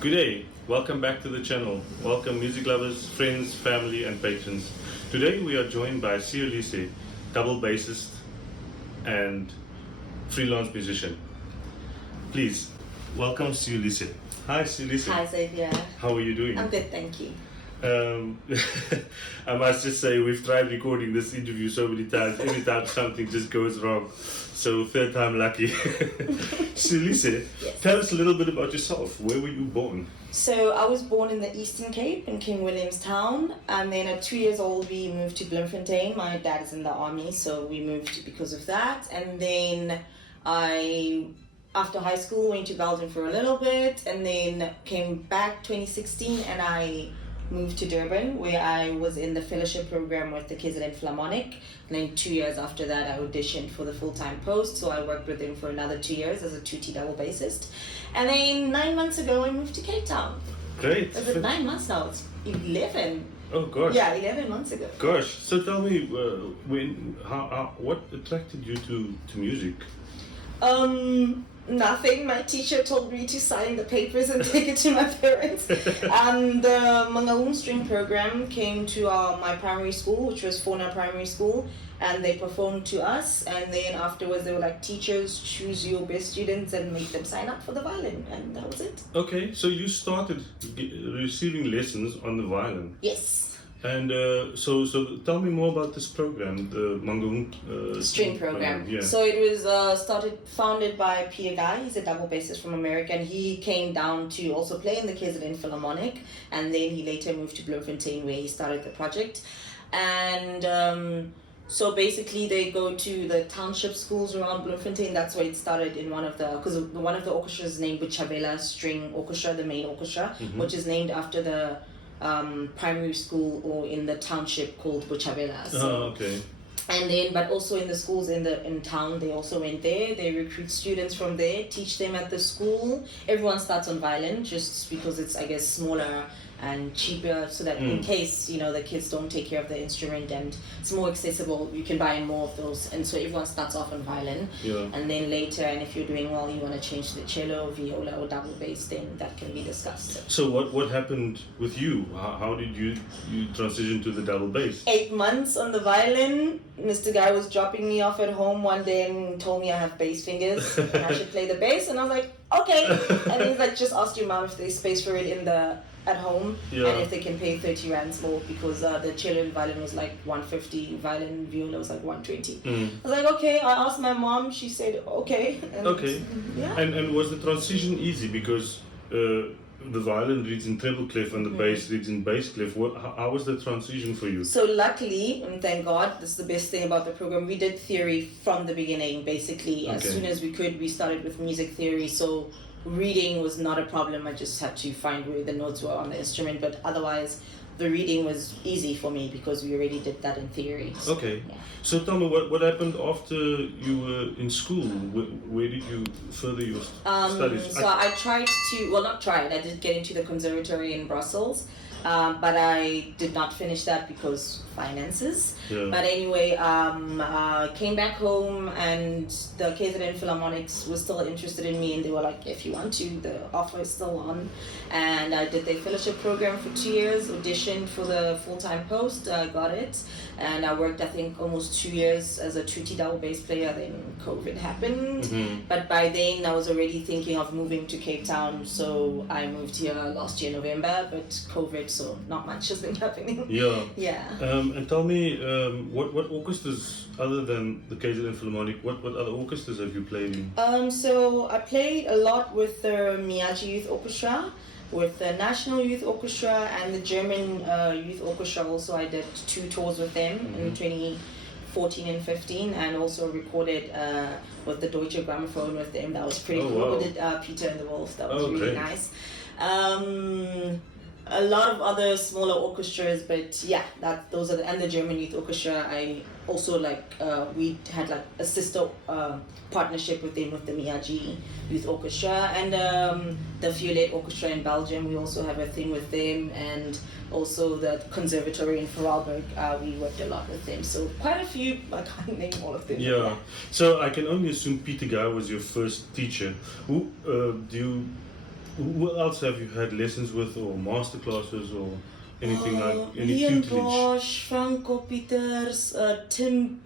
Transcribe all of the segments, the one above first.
Good day, welcome back to the channel. Welcome music lovers, friends, family and patrons. Today we are joined by Siyolise, double bassist and freelance musician. Please, welcome Siyolise. Hi Siyolise. Hi Xavier. How are you doing? I'm good, thank you. I must just say we've tried recording this interview so many times. Every time something just goes wrong. So third time lucky. Siyolise, Yes. tell us a little bit about yourself. Where were you born? So I was born in the Eastern Cape in King Williamstown, and then at 2 years old we moved to Bloemfontein. My dad is in the army, so we moved because of that. And then after high school, went to Belgium for a little bit, and then came back 2016, and I moved to Durban, where I was in the fellowship program with the KZN Philharmonic. And then 2 years after that, I auditioned for the full-time post, so I worked with them for another 2 years as a 2T double bassist. And then 9 months ago, I moved to Cape Town. Great. Is it 9 months now? It's 11. Oh gosh. Yeah, 11 months ago. Gosh. So tell me, what attracted you to music? Nothing. My teacher told me to sign the papers and take it to my parents. The Mangaung string program came to my primary school, which was Fauna Primary School, and they performed to us. And then afterwards, they were like, teachers, choose your best students and make them sign up for the violin. And that was it. Okay, so you started receiving lessons on the violin. Yes. And so tell me more about this program, the Mangaung string program. Yeah. So it was founded by Peter Guy. He's a double bassist from America, and he came down to also play in the KZN Philharmonic, and then he later moved to Bloemfontein where he started the project. And so basically they go to the township schools around Bloemfontein. That's where it started in one of the orchestras is named Butchabela String Orchestra, the main orchestra, which is named after the primary school or in the township called Butchabela. So, okay. and then, but also in the schools in town, they also went there. They recruit students from there, teach them at the school. Everyone starts on violin just because it's, I guess, smaller and cheaper, so that in case the kids don't take care of the instrument, and it's more accessible, you can buy more of those. And so everyone starts off on violin, and then later, and if you're doing well, you want to change to the cello, viola, or double bass, then that can be discussed. So what happened with you? How did you transition to the double bass? 8 months on the violin. Mr. Guy was dropping me off at home one day and told me I have bass fingers and I should play the bass, and I was like, okay. And he's like, just ask your mom if there's space for it at home, and if they can pay 30 rands more, because the cello and violin was like 150, violin viola was like 120. I was like, okay. I asked my mom, she said okay. And okay. Yeah. And was the transition easy, because the violin reads in treble clef and the bass reads in bass clef? How was the transition for you? So luckily, and thank God, this is the best thing about the program, we did theory from the beginning. Basically, as soon as we could, we started with music theory. So reading was not a problem. I just had to find where the notes were on the instrument, but otherwise the reading was easy for me because we already did that in theory. So, okay. Yeah. So tell me, what happened after you were in school? Where did you further your studies? So I did get into the conservatory in Brussels, but I did not finish that because finances. But anyway, came back home, and the KZN Philharmonics was still interested in me, and they were like, if you want to, the offer is still on. And I did their fellowship program for 2 years, auditioned for the full-time post, got it, and I worked, I think, almost 2 years as a 2T double bass player. Then COVID happened, but by then I was already thinking of moving to Cape Town, so I moved here last year November, but COVID, so not much has been happening. And tell me, what orchestras other than the KZN Philharmonic, what other orchestras have you played in? So I played a lot with the Miyagi Youth Orchestra, with the National Youth Orchestra, and the German Youth Orchestra. Also, I did 2 tours with them in 2014 and 15, and also recorded with the Deutsche Grammophon with them. That was pretty cool. Wow. We did Peter and the Wolf. That was really great. nice. A lot of other smaller orchestras, but yeah, those are and the German Youth Orchestra. I also we had like a sister partnership with them, with the Miyagi Youth Orchestra, and the Violet Orchestra in Belgium. We also have a thing with them, and also the Conservatory in Vorarlberg. We worked a lot with them, so quite a few. I can't name all of them. Yeah, so I can only assume Peter Guy was your first teacher. Who do you What else have you had lessons with, or master classes, or anything like any Ian tutelage? Bosch, Franco Peters, Tim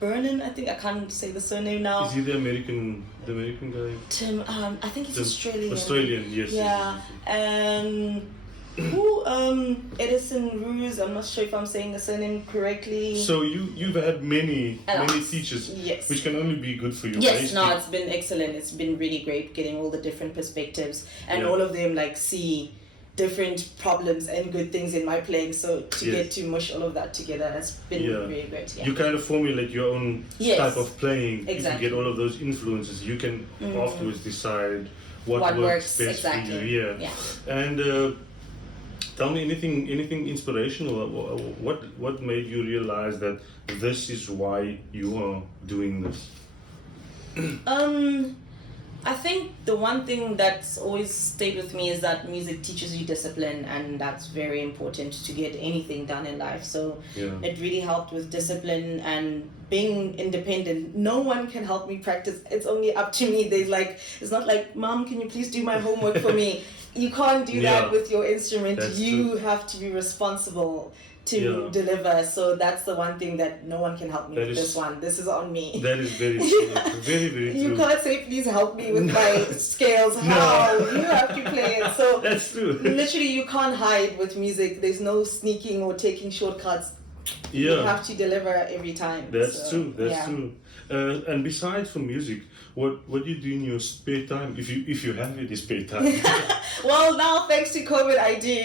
Brennan, I think I can't say the surname now. Is he the American guy? Tim, I think he's Tim- Australian. Australian, yes. Yeah, and who? Edison Ruse. I'm not sure if I'm saying the surname correctly. So you've had many teachers, Yes. which can only be good for you. Yes, no, it's been excellent. It's been really great getting all the different perspectives, and Yeah. all of them like see different problems and good things in my playing. So to Yes. get to mush all of that together has been Yeah. really great. Yeah. You kind of formulate your own Yes. type of playing. Exactly. If you get all of those influences, you can afterwards decide what works best exactly. for you. Yeah. And tell me anything inspirational. What made you realize that this is why you are doing this? I think the one thing that's always stayed with me is that music teaches you discipline, and that's very important to get anything done in life. So Yeah. it really helped with discipline and being independent. No one can help me practice. It's only up to me. It's not like, Mom, can you please do my homework for me? You can't do Yeah. that with your instrument. That's You true. have to be responsible to Yeah. deliver. So that's the one thing that no one can help me That with is- this one. This is on me. That is very true. Very, very true. You can't say, please help me with my scales. How? You have to play it. So That's true. literally you can't hide with music. There's no sneaking or taking shortcuts. You Yeah. have to deliver every time. That's So, true. That's yeah. true. And besides from music, what do you do in your spare time? If you have any spare time. Well, now thanks to COVID, I do.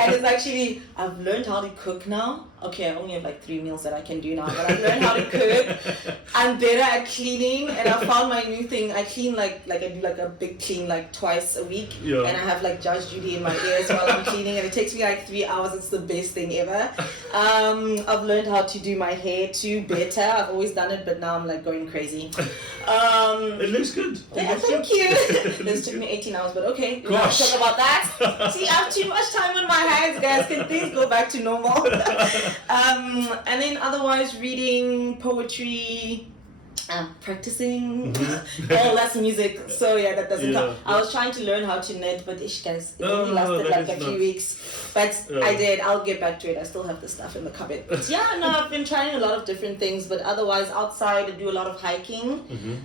And it's actually, I've learned how to cook now. Okay, I only have like 3 meals that I can do now, but I've learned how to cook. I'm better at cleaning, and I found my new thing. I clean like I do like a big clean like twice a week, Yeah. and I have like Judge Judy in my ears while I'm cleaning, and it takes me like 3 hours. It's the best thing ever. I've learned how to do my hair too better. I've always done it, but now I'm like going crazy. It looks good. Yeah, thank you. This took me 18 hours, but okay. We're not Gosh. talk about that. See, I have too much time on my hands, guys. Can things go back to normal? And then otherwise, reading, poetry, practicing. All that's music. So yeah, that doesn't Yeah. count. I was trying to learn how to knit, but ish, guys, it only lasted that like is a few not- weeks. But Yeah. I did. I'll get back to it. I still have the stuff in the cupboard. But yeah, no, I've been trying a lot of different things. But otherwise, outside, I do a lot of hiking.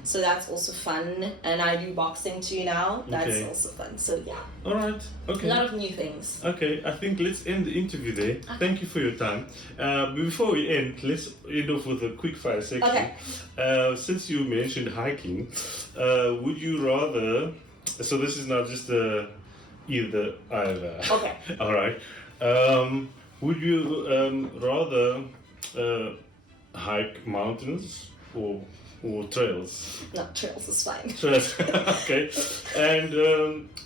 So that's also fun. And I do boxing too now. That's Okay. also fun. So yeah, All right. a Okay. lot of new things. Okay, I think let's end the interview there. Thank you for your time. Before we end, let's end off with a quick fire section. Okay. Since you mentioned hiking, would you rather? So this is not just either. Okay. All right. Would you rather hike mountains or trails? No, trails is fine. Trails. Okay. And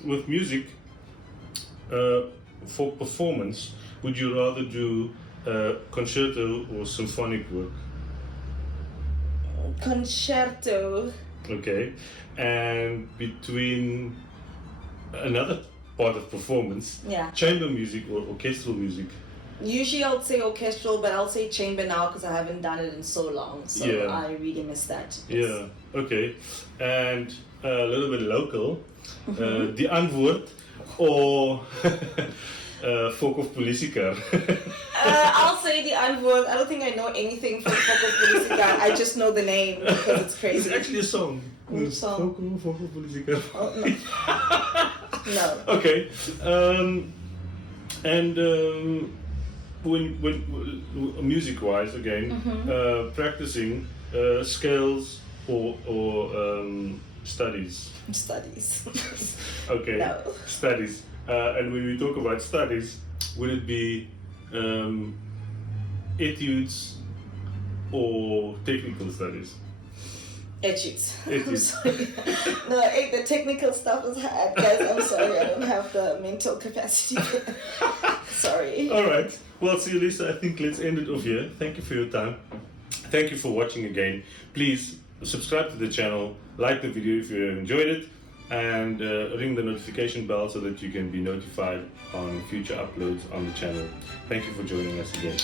with music, for performance, would you rather do concerto or symphonic work? Concerto. Okay. And between another part of performance, Yeah. chamber music or orchestral music? Usually I'll say orchestral, but I'll say chamber now because I haven't done it in so long. So Yeah. I really miss that. Yeah. Okay. And a little bit local, the antwoord or folk of Politica? I'll say the antwoord. I don't think I know anything from Folk of Politica. I just know the name because it's It's crazy. actually a song. Which song? Folk of Politica. Oh, no. No. Okay. And when music-wise again, practicing scales or studies. Studies. Okay. No. Studies. And when we talk about studies, would it be etudes or technical studies? Etudes. I'm Etudes. sorry. No, the technical stuff is hard, guys. I'm sorry. I don't have the mental capacity. Sorry. All right. Well, Siyolise, I think let's end it off here. Thank you for your time. Thank you for watching again. Please subscribe to the channel, like the video if you enjoyed it, and ring the notification bell so that you can be notified on future uploads on the channel. Thank you for joining us again.